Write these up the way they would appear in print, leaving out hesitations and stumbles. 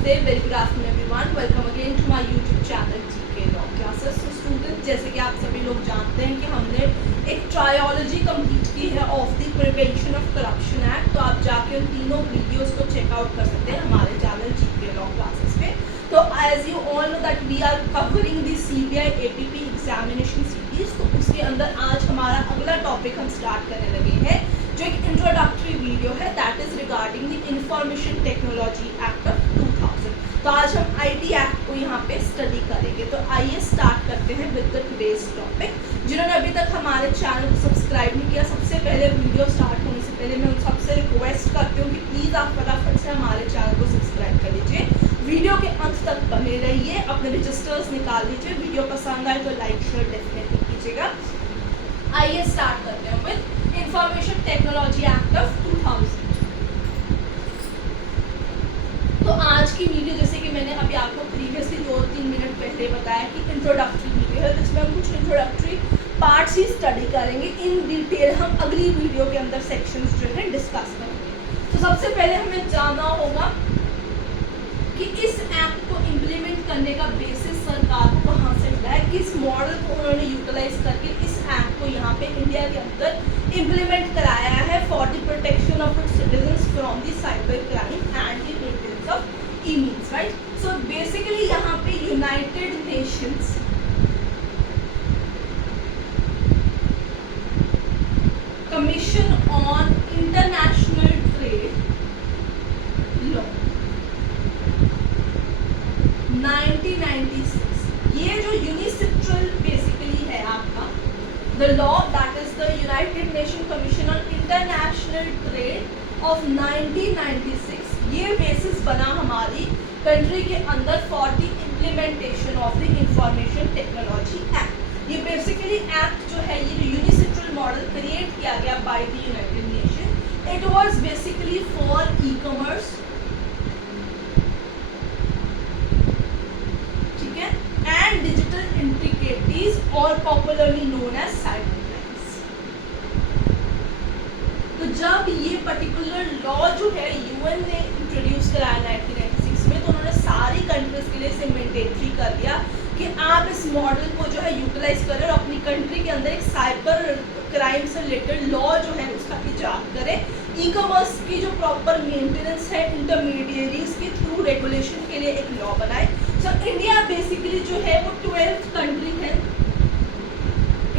Namaste, very good afternoon everyone. Welcome again to my YouTube channel GK Law Classes. So students, जैसे कि आप सभी लोग जानते हैं कि हमने एक ट्रायोलॉजी कंप्लीट की है of the prevention of corruption act, तो आप जाके उन तीनों वीडियोस को चेकआउट कर सकते हैं हमारे चैनल GK Law Classes पे. तो as you all know that we are covering the CBI APP examination series, तो उसके अंदर आज हमारा अगला टॉपिक हम स्टार्ट करने लगे हैं जो एक इंट्रोडक्टरी वीडियो है, that is regarding the information technology act of 2000. तो आज हम IT एक्ट को यहाँ पे स्टडी करेंगे. तो आइए स्टार्ट करते हैं विद द टुडेज टॉपिक. जिन्होंने अभी तक हमारे चैनल को सब्सक्राइब नहीं किया, सबसे पहले वीडियो स्टार्ट होने से पहले मैं उन सबसे रिक्वेस्ट करती हूँ कि प्लीज़ आप फटाफट से हमारे चैनल को सब्सक्राइब कर लीजिए. वीडियो के अंत तक बने रहिए, अपने रजिस्टर्स निकाल लीजिए. वीडियो पसंद आए तो लाइक शेयर डेफिनेटली कीजिएगा. आइए स्टार्ट करते हैं with information technology act of 2000. तो आज की वीडियो, जैसे कि मैंने अभी आपको प्रीवियसली 2-3 मिनट पहले बताया कि इंट्रोडक्टरी वीडियो है, जिसमें हम कुछ इंट्रोडक्टरी पार्ट्स ही स्टडी करेंगे. इन डिटेल हम अगली वीडियो के अंदर सेक्शंस जो है डिस्कस करेंगे. तो सबसे पहले हमें जानना होगा कि इस एक्ट को इम्प्लीमेंट करने का बेसिस सरकार को कहाँ से मिला है, किस मॉडल को उन्होंने यूटिलाइज करके इस एक्ट को यहाँ पे इंडिया के अंदर इम्प्लीमेंट कराया है for the protection of its citizens from the cyber crime and the maintenance of e-means, right. So basically यहाँ पे United Nations commission on international trade law 1996, ये जो यूनिसेट्रल बेसिकली है आपका the law, that is the United Nation commission on international trade of 1996. ये basis बना हमारी country के अंदर for the implementation of the information technology act. ये बेसिकली एक्ट जो है, ये यूनिसेट्रल मॉडल क्रिएट किया गया by the United nation. It was basically for e commerce, and digital intricacies or popularly known as cyber crimes. तो जब ये particular law जो है UN ने इंट्रोड्यूस कराया 1996 में, तो उन्होंने सारी कंट्रीज के लिए इसे मैंडेटरी कर दिया कि आप इस मॉडल को जो है यूटिलाइज करें और अपनी कंट्री के अंदर एक साइबर क्राइम से रिलेटेड लॉ जो है उसका इजाद करें. ई कॉमर्स की जो प्रॉपर मेंटेनेंस है इंटरमीडिएरीज के थ्रू रेगुलेशन के लिए एक लॉ बनाए. सो इंडिया बेसिकली जो है वो 12th कंट्री है.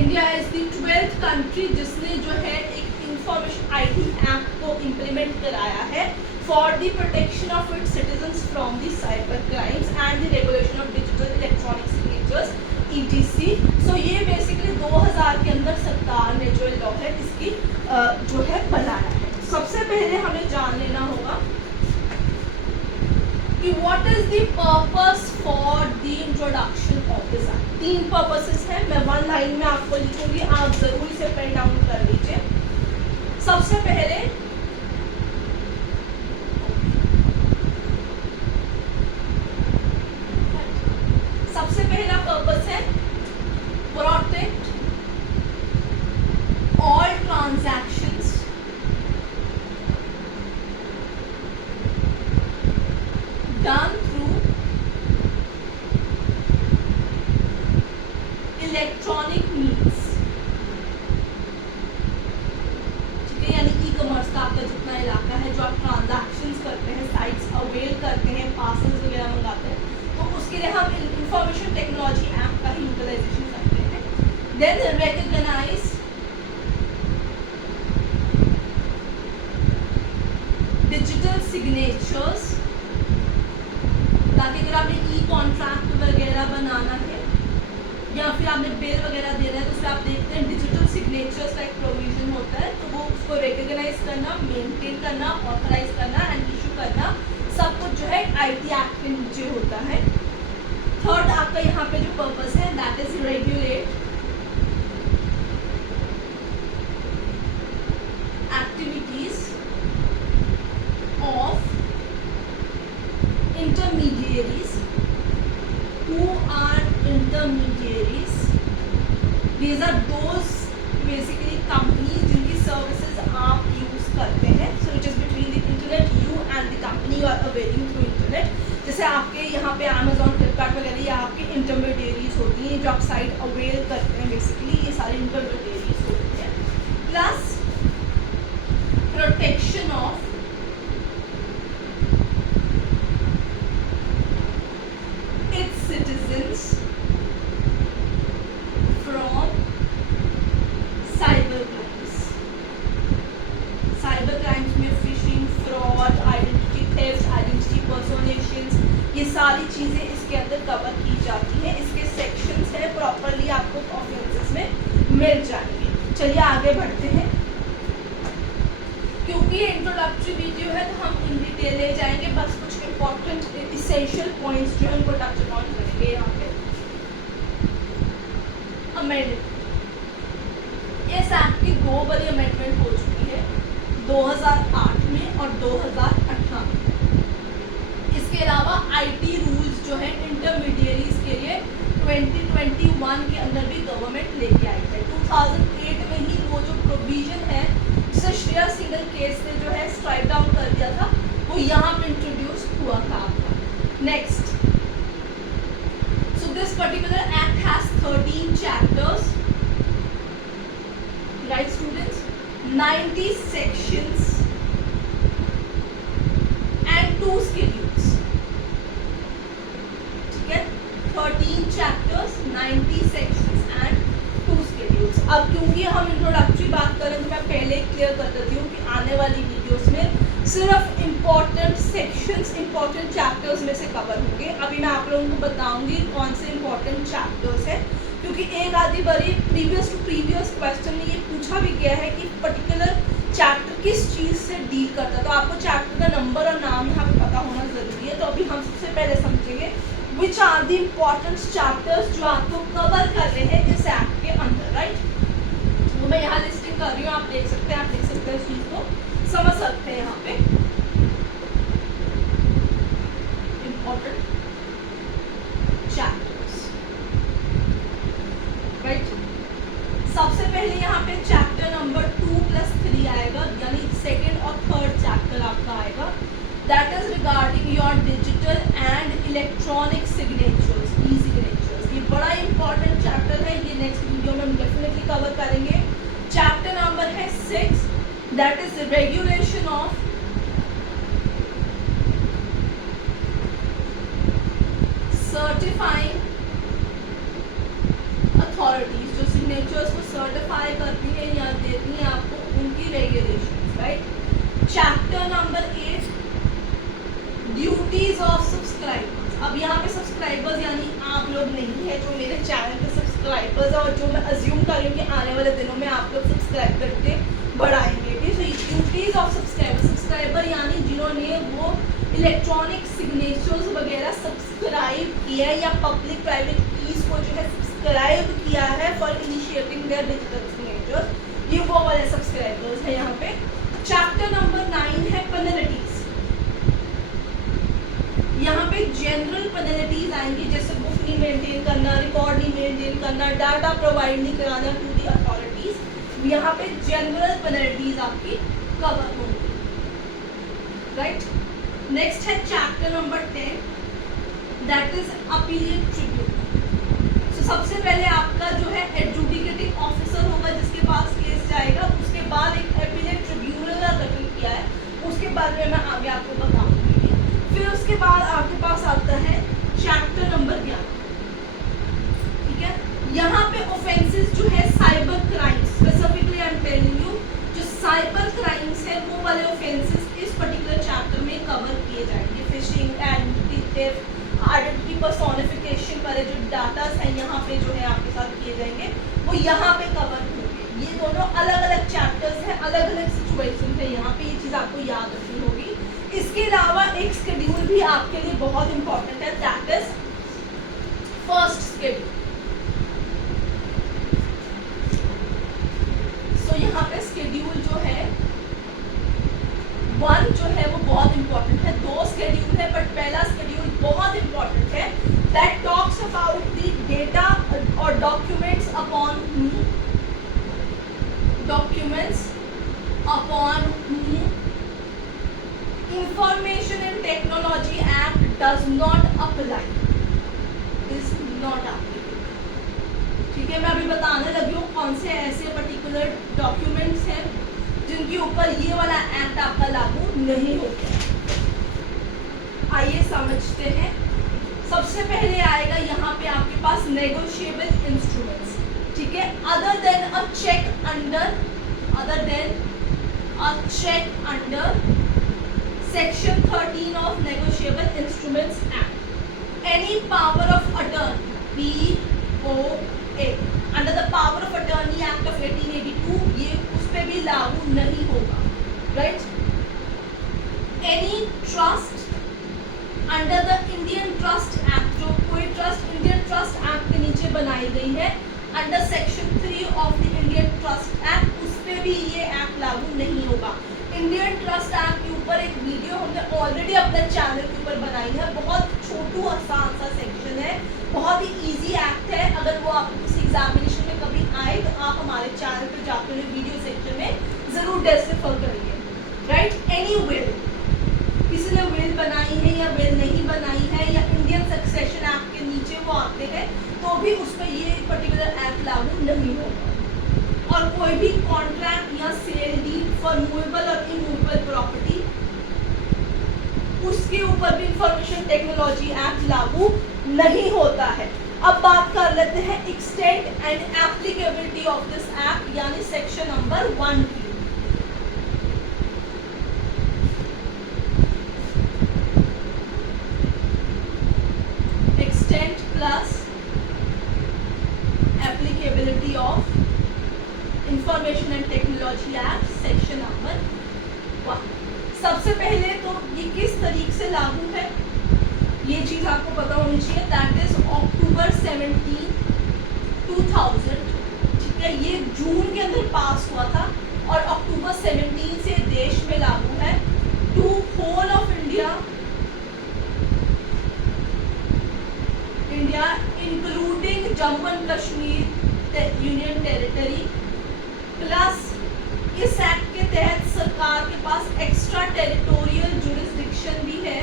India is the 12th country जिसने जो है एक इंफॉर्मेशन IT एक्ट को इम्प्लीमेंट कराया है for the protection of its citizens from the cyber crimes and the regulation of digital electronic signatures ETC. सो ये बेसिकली 2000 के अंदर सरकार ने जो लॉ है इसकी जो है बनाया है. सबसे पहले हमें जान लेना होगा कि what is the purpose for the introduction of this act. 3 purposes हैं, मैं 1 लाइन में आपको लिखूंगी, आप जरूर इसे पेन डाउन कर लीजिए. सबसे पहले पहला पर्पस है protect all transactions done through electronic means. ठीक है, यानी ई कॉमर्स का आपका जितना इलाका है, जो आप ट्रांजैक्शंस करते हैं, साइट्स अवेल करते हैं, पार्सल्स वगैरह मंगाते हैं, तो उसके लिए हम इंफॉर्मेशन टेक्नोलॉजी एक्ट का ही यूटिलाइजेशन करते हैं. देन रिकॉग्नाइज डिजिटल सिग्नेचर्स, ताकि अगर आपने ई कॉन्ट्रैक्ट वगैरह बनाना है या फिर आपने बिल वगैरह दे रहे हैं, तो उसमें आप देखते हैं डिजिटल सिग्नेचर्स का एक प्रोविजन होता है. तो वो उसको रिकॉग्नाइज करना, मेंटेन करना, ऑथराइज करना एंड इशू करना, सब कुछ जो है IT एक्ट के नीचे होता है. थर्ड आपका यहाँ पे जो पर्पस है, that is regulate activities of intermediaries. Who are intermediaries? These are those basically companies जिनकी services आप use करते हैं. So it is between the internet, you and the company you are availing through internet. जैसे आपके यहाँ पे Amazon, Flipkart वगैरह ये आपके इंटरमीडिएरीज होती हैं जो आप साइट अवेल करते हैं, बेसिकली ये सारे इंटरमीडिएरीज होती हैं। Plus protection of its citizens from cyber crimes. Cyber crimes में phishing, fraud, identity theft, identity personations, ये सारी चीज़ें इसके अंदर कवर की जाती हैं। इसके सेक्शंस है प्रॉपरली आपको ऑफेंसेस में मिल जाएंगे। चलिए आगे बढ़ते हैं। क्योंकि ये इंट्रोडक्टरी वीडियो है तो हम इन डिटेल ले जाएंगे, बस कुछ इंपॉर्टेंट इसेंशियल पॉइंट्स जो है उनको टच ऑन करेंगे। यहाँ पे अमेंडमेंट, इस एक्ट की 2 बड़ी अमेंडमेंट हो चुकी है, 2008 में और 2018 में। इसके अलावा आईटी रूल्स जो है इंटरमीडिएरीज के लिए 2021 के अंदर भी गवर्नमेंट लेके आई है। 2008 में ही वो जो प्रोविजन है जिसे श्रेया सिंगल केस ने जो है स्ट्राइक डाउन कर दिया था, वो यहाँ पे इंट्रोड्यूस हुआ था आपका। Next, so this particular act has 13 chapters, right students, 90 sections and 2 schedules, ठीक है, 13 chapters, 90 sections and 2 schedules। अब क्योंकि हम इंट्रोडक्टरी बात करें तो मैं पहले क्लियर कर देती हूँ कि आने वाली वीडियोस में सिर्फ इम्पोर्टेंट सेक्शंस, इम्पोर्टेंट चैप्टर्स में से कवर होंगे। अभी मैं आप लोगों को बताऊंगी कौन से इम्पोर्टेंट चैप्टर्स हैं, क्योंकि एक आधी बारी प्रीवियस टू प्रीवियस क्वेश्चन में ये पूछा भी गया है कि पर्टिकुलर चैप्टर किस चीज़ से डील करता है, तो आपको चैप्टर का नंबर और नाम यहाँ पे पता होना ज़रूरी है। तो अभी हम सबसे पहले समझेंगे which are the important chapters जो आपको कवर करने हैं इस एक्ट के अंदर, राइट। तो मैं यहाँ लिस्टिंग कर रही हूँ, आप देख सकते हैं, आप देख सकते हैं, इस चीज़ को समझ सकते हैं। यहाँ पे इम्पोर्टेंट चैप्टर्स, राइट। सबसे पहले यहाँ पे चैप्टर नंबर 2+3 आएगा, यानी सेकेंड और थर्ड चैप्टर आपका आएगा। That is regarding your digital and electronic signatures, E signatures. ये बड़ा इंपॉर्टेंट चैप्टर है, ये नेक्स्ट वीडियो में हम डेफिनेटली कवर करेंगे। चैप्टर नंबर है 6, that is regulation of certifying authorities, जो सिग्नेचर्स को सर्टिफाई करती है या देती हैं आपको, उनकी regulations, right. Chapter number 8, duties of subscribers. अब यहाँ पे सब्सक्राइबर्स यानी आप लोग नहीं है, जो मेरे चैनल के सब्सक्राइबर्स और जो मैं अज्यूम कर रही हूँ कि आने वाले दिनों में आप लोग सब्सक्राइब करके बढ़ाएंगे भी। तो ड्यूटीज ऑफ सब्सक्राइबर, सब्सक्राइबर यानी जिन्होंने वो इलेक्ट्रॉनिक सिग्नेचर्स वगैरह सब्सक्राइब किया है या पब्लिक प्राइवेट कीज को जो है सब्सक्राइब किया है for initiating there digital signatures, ये वो वाले सब्सक्राइबर्स है यहाँ पे। चैप्टर नंबर 9 है पेनल्टीज। यहाँ पे जनरल पेनल्टीज आएंगी, जैसे बुक नहीं मेंटेन करना, रिकॉर्ड नहीं मेंटेन करना, डाटा प्रोवाइड नहीं कराना टू दी अथॉरिटीज। यहाँ पे जनरल पेनल्टीज आपकी कवर होंगी, राइट। नेक्स्ट है chapter number 10, that is appellate tribunal. तो सबसे पहले आपका जो है एडजुडिकेटिंग ऑफिसर होगा जिसके पास केस जाएगा, उसके बाद एक अपीलेट ट्रिब्यूनल का गठन किया है, उसके बारे में मैं आगे आपको बताऊंगी। फिर उसके बाद आपके पास आता है चैप्टर नंबर 11, ठीक है। यहाँ पे ऑफेंसेस जो है cyber crimes, specifically I am telling you, जो साइबर क्राइम्स है वो वाले ऑफेंसेस इस पर्टिकुलर चैप्टर में कवर किए जाएंगे। Fishing, identity theft, identity personification वाले जो डाटास हैं यहाँ पे जो है आपके साथ किए जाएंगे, वो यहाँ पे कवर होंगे। ये दोनों अलग अलग चैप्टर्स हैं, अलग अलग सिचुएशन है, यहाँ पे ये चीज़ आपको याद रखनी होगी। इसके अलावा एक शेड्यूल भी आपके लिए बहुत इंपॉर्टेंट है, दैट इज फर्स्ट शेड्यूल। सो यहाँ पे शेड्यूल जो है 1 जो है वो बहुत इंपॉर्टेंट है, 2 शेड्यूल है बट पहला शेड्यूल बहुत इंपॉर्टेंट है, that talks about the data और documents upon Information and Technology Act does not apply, is not applicable. ठीक है, मैं अभी बताने लगी हूँ कौन से ऐसे पर्टिकुलर डॉक्यूमेंट्स हैं जिनके ऊपर ये वाला एक्ट आपका लागू नहीं होता। आइए समझते हैं। सबसे पहले आएगा यहाँ पे आपके पास नेगोशिएबल इंस्ट्रूमेंट्स। ठीक है, other than a cheque under section 13 of negotiable instruments act, any power of attorney POA under the power of attorney act of 1882 ये उस पे भी लागू नहीं होगा। Right, any trust under the Indian trust act, जो कोई ट्रस्ट इंडियन ट्रस्ट एक्ट के नीचे बनाई गई है under section 3 of the Indian trust act, उस पे भी ये एक्ट लागू नहीं होगा। इंडियन ट्रस्ट एक्ट के ऊपर एक वीडियो हमने ऑलरेडी अपने चैनल के ऊपर बनाई है, बहुत छोटू आसान सा सेक्शन है, बहुत ही इजी एक्ट है। अगर वो आपको किसी एग्जामिनेशन में कभी आए तो आप हमारे चैनल पर जाकर वीडियो सेक्शन में जरूर डिस्कस करेंगे। राइट, एनी विल, किसी ने विल बनाई है या विल नहीं बनाई है या इंडियन सक्सेशन एक्ट के नीचे वो आते हैं तो भी उस पर ये पर्टिकुलर एक्ट लागू नहीं होगा। और कोई भी कॉन्ट्रैक्ट या सेल डीड फॉर मूवेबल और इमूवेबल प्रॉपर्टी, उसके ऊपर भी इंफॉर्मेशन टेक्नोलॉजी एक्ट लागू नहीं होता है। अब बात कर लेते हैं extent and applicability of this act, यानी सेक्शन नंबर 1 की। Extent plus applicability of information and technology act section number 1। सबसे पहले तो ये किस तरीके से लागू है ये चीज आपको पता होनी चाहिए। दैट इज अक्टूबर 17, 2000। ठीक है, ये जून के अंदर पास हुआ था और अक्टूबर 17 से देश में लागू है to whole of India including Jammu and Kashmir union territory. Plus इस एक्ट के तहत सरकार के पास एक्स्ट्रा टेरिटोरियल जुरिस्डिक्शन भी है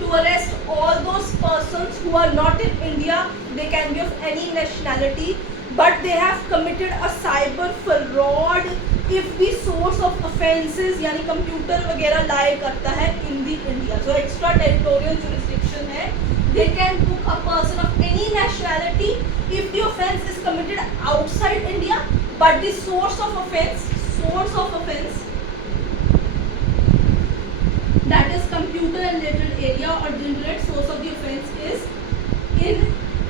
to arrest all those persons who are not in India, they can be of any nationality, but they have committed a cyber fraud if the source of offences यानी computer वगैरह लाए करता है in the India. जो extra territorial jurisdiction है, they can book a person of any nationality if the offence is committed outside India, but the source of offence that is computer and related area or generate source of the offence is in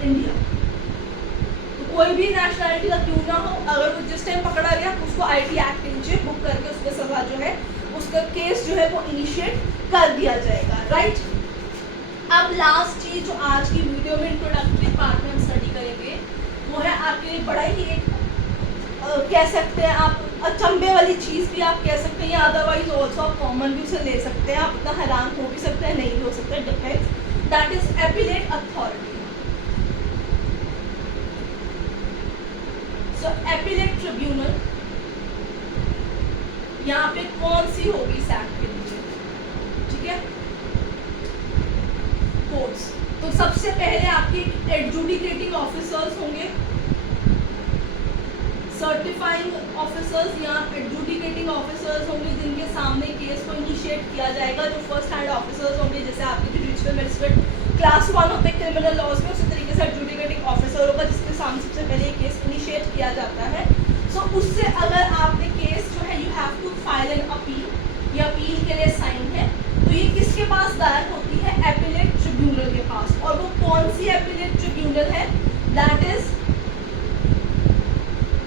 India। तो कोई भी nationality का क्यों ना हो, अगर वो जिस टाइम पकड़ा गया उसको IT एक्ट के नीचे बुक करके उसका सजा जो है, उसका केस जो है वो इनिशिएट कर दिया जाएगा। राइट, अब लास्ट चीज जो आज की वीडियो में इंट्रोडक्टरी पार्ट में हम स्टडी करेंगे वो है आपके लिए बड़ा ही एक कह सकते हैं आप अचंभे वाली चीज़ भी आप कह सकते हैं, या अदरवाइज ऑल्सो आप कॉमन भी उसे ले सकते हैं। आप इतना हैरान हो भी सकते हैं, नहीं भी हो सकते, depends. That is appellate authority. So appellate tribunal यहाँ पे कौन सी होगी इस एक्ट के नीचे? ठीक है, कोर्ट्स। तो सबसे पहले आपके एडजुडिकेटिंग ऑफिसर्स होंगे, सर्टिफाइंग ऑफिसर्स या एडजुडिकेटिंग ऑफिसर्स होंगे जिनके सामने केस को इनिशिएट किया जाएगा। जो फर्स्ट हैंड ऑफिसर्स होंगे, जैसे आपके जुडिशियल मजिस्ट्रेट क्लास 1 होते हैं क्रिमिनल लॉज में, उसी तरीके से एडजुडिकेटिंग ऑफिसर होगा जिसके सामने सबसे पहले केस इनिशिएट किया जाता है। सो उससे अगर आपने केस जो है you have to file an appeal, ये अपील के लिए साइन है, तो ये किसके पास दायर होती है? एपिलेट ट्रिब्यूनल के पास। और वो कौन सी एपिलेट ट्रिब्यूनल है? That is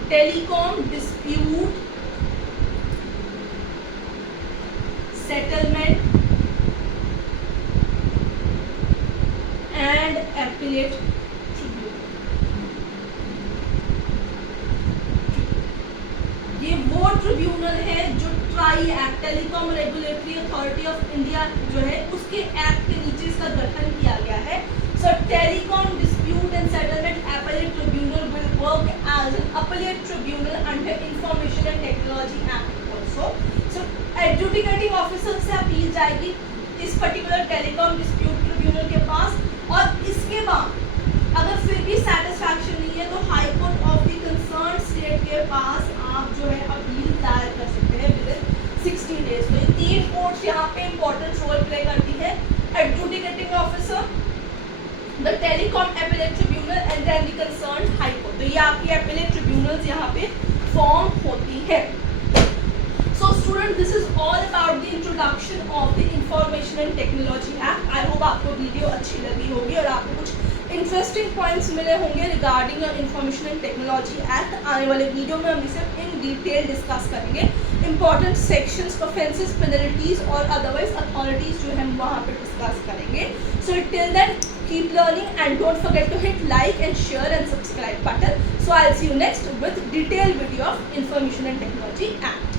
telecom dispute settlement and appellate tribunal. ये वो ट्रिब्यूनल है जो try act, telecom regulatory authority of India जो है उसके एक्ट के नीचे इसका गठन किया गया है। सो telecom dispute and settlement appellate tribunal will work as an appellate tribunal under Information and Technology Act also. So adjudicating officer से अपील जाएगी इस पर्टिकुलर टेलीकॉम डिस्प्यूट ट्रिब्यूनल के पास, और इसके बाद अगर फिर भी सेटिस्फैक्शन नहीं है तो high court of the concern state के पास आप जो है अपील दायर कर सकते हैं विद इन 60 डेज। तो ये 3 कोर्ट्स यहाँ पे इंपॉर्टेंट रोल प्ले करती है, adjudicating officer, the telecom appellate tribunal and then the concern high court. तो ये आपकी एपेलेट ट्रिब्यूनल्स यहाँ पे फॉर्म होती है। So student, this is all about the introduction of the Information and Technology Act. I hope आपको video अच्छी लगी होगी और आपको कुछ इंटरेस्टिंग पॉइंट्स मिले होंगे regarding information and technology act. आने वाले वीडियो में हम इसे इन डिटेल डिस्कस करेंगे, इंपॉर्टेंट सेक्शंस, ऑफेंसेस, पेनल्टीज और अदरवाइज अथॉरिटीज जो है वहाँ पे डिस्कस करेंगे। So till then keep learning and don't forget to hit like and share and subscribe button. So I'll see you next with detailed video of Information and Technology Act.